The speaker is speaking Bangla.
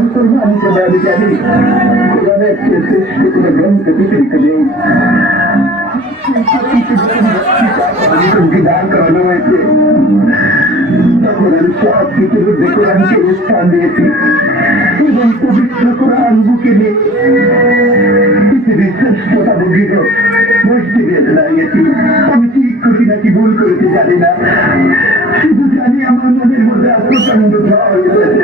মুসলমানকে আমি জানি কোরআনের চেয়ে শ্রেষ্ঠ কোনো গ্রন্থ পৃথিবীতে নেই। দান করানো হয়েছে তখন আমি সব কিছুর মধ্যে কোরআনকে স্থান দিয়েছি এবং পবিত্র কোরআন বুকে নিয়ে পৃথিবীর শ্রেষ্ঠতা বুঝিত মসজিদে দাঁড়িয়েছি। আমি ঠিক খুশি নাকি ভুল করেছি জানি না, শুধু জানি আমার মনের মধ্যে প্রচন্ড ভয় হয়েছে।